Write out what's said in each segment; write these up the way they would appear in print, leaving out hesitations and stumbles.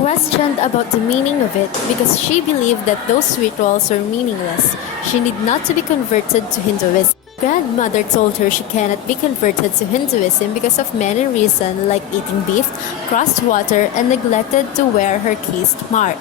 questioned about the meaning of it because she believed that those rituals were meaningless. She needed not to be converted to Hinduism. Grandmother told her she cannot be converted to Hinduism because of many reasons like eating beef, crossed water, and neglected to wear her caste mark.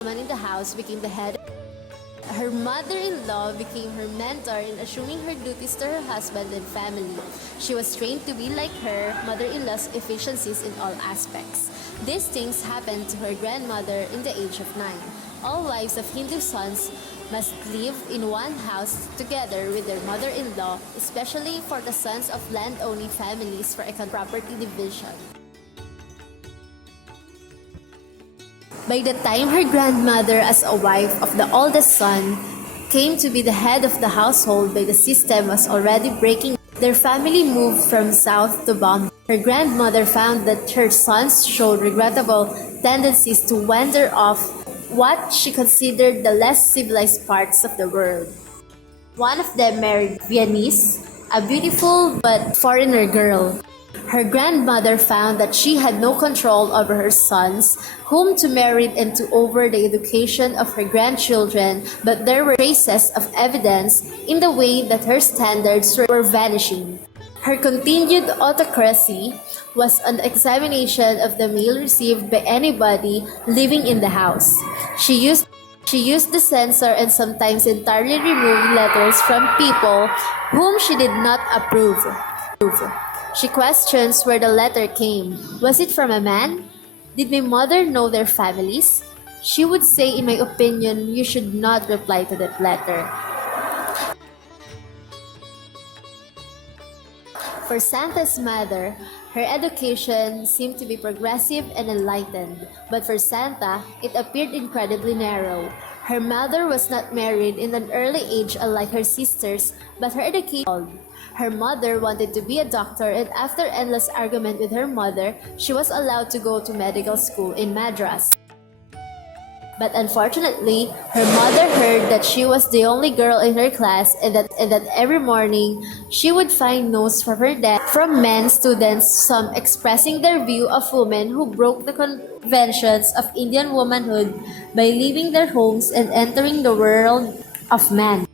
The man in the house became the head. Her mother-in-law became her mentor in assuming her duties to her husband and family. She was trained to be like her mother-in-law's efficiencies in all aspects. These things happened to her grandmother in the age of 9. All wives of Hindu sons must live in one house together with their mother-in-law, especially for the sons of land-owning families for economic property division. By the time her grandmother, as a wife of the oldest son, came to be the head of the household by the system was already breaking, their family moved from south to Bombay. Her grandmother found that her sons showed regrettable tendencies to wander off what she considered the less civilized parts of the world. One of them married Viennese, a beautiful but foreigner girl. Her grandmother found that she had no control over her sons, whom to marry and to over the education of her grandchildren, but there were traces of evidence in the way that her standards were vanishing. Her continued autocracy was an examination of the mail received by anybody living in the house. She used the censor and sometimes entirely removed letters from people whom she did not approve. She questions where the letter came. Was it from a man? Did my mother know their families? She would say, in my opinion, you should not reply to that letter. For Santa's mother, her education seemed to be progressive and enlightened, but for Santa, it appeared incredibly narrow. Her mother was not married in an early age unlike her sisters, but her education. Her mother wanted to be a doctor, and after endless argument with her mother, she was allowed to go to medical school in Madras. But unfortunately, her mother heard that she was the only girl in her class and that every morning she would find notes from her dad from men students, some expressing their view of women who broke the conventions of Indian womanhood by leaving their homes and entering the world of man.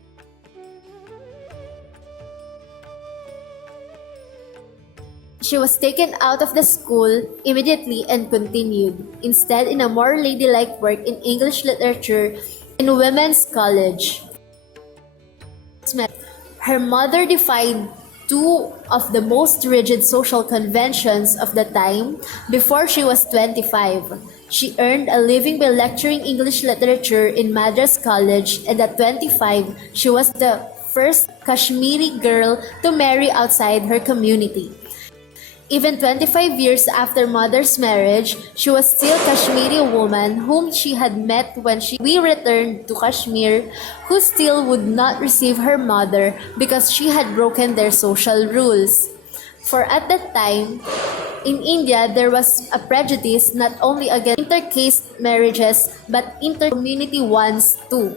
She was taken out of the school immediately and continued, instead in a more ladylike work in English literature in women's college. Her mother defied two of the most rigid social conventions of the time before she was 25. She earned a living by lecturing English literature in Madras College, and at 25, she was the first Kashmiri girl to marry outside her community. Even 25 years after mother's marriage, she was still Kashmiri woman whom she had met when we returned to Kashmir, who still would not receive her mother because she had broken their social rules. For at that time, in India, there was a prejudice not only against inter-caste marriages but inter-community ones too.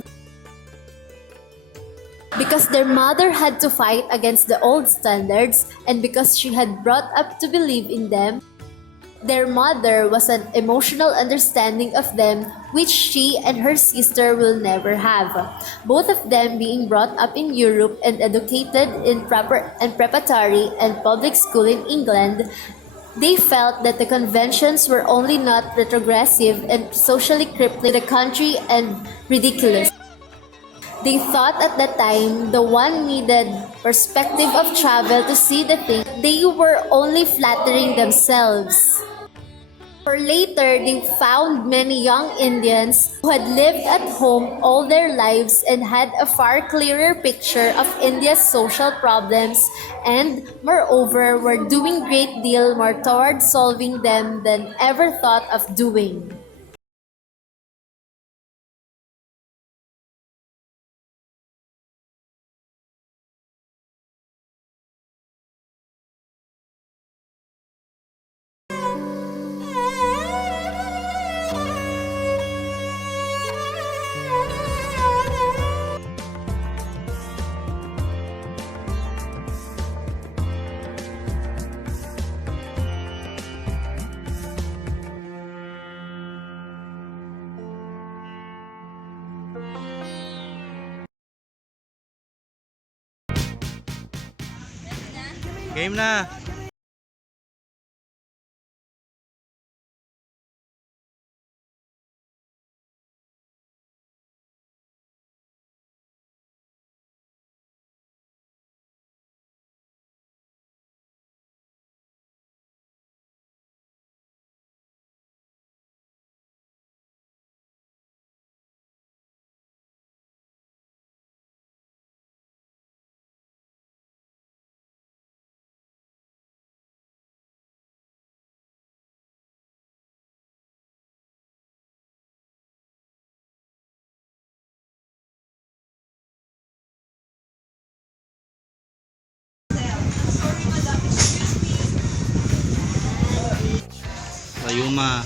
Because their mother had to fight against the old standards and because she had brought up to believe in them, their mother was an emotional understanding of them which she and her sister will never have. Both of them being brought up in Europe and educated in proper and preparatory and public school in England, they felt that the conventions were only not retrogressive and socially crippling the country and ridiculous. They thought at that time the one needed perspective of travel to see the thing. They were only flattering themselves. For later, they found many young Indians who had lived at home all their lives and had a far clearer picture of India's social problems and, moreover, were doing great deal more towards solving them than ever thought of doing. Game na. Ayuma.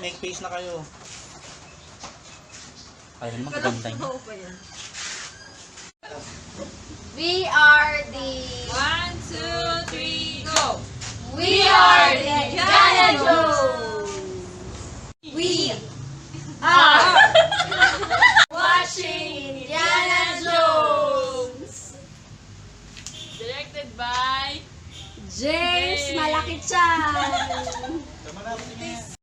make face na kayo. Kaya naman maganda yun. We are the... 1, 2, 3, go! We are the Indiana Jones! We are watching Indiana Jones! Directed by James Malaki Chan! Tama na,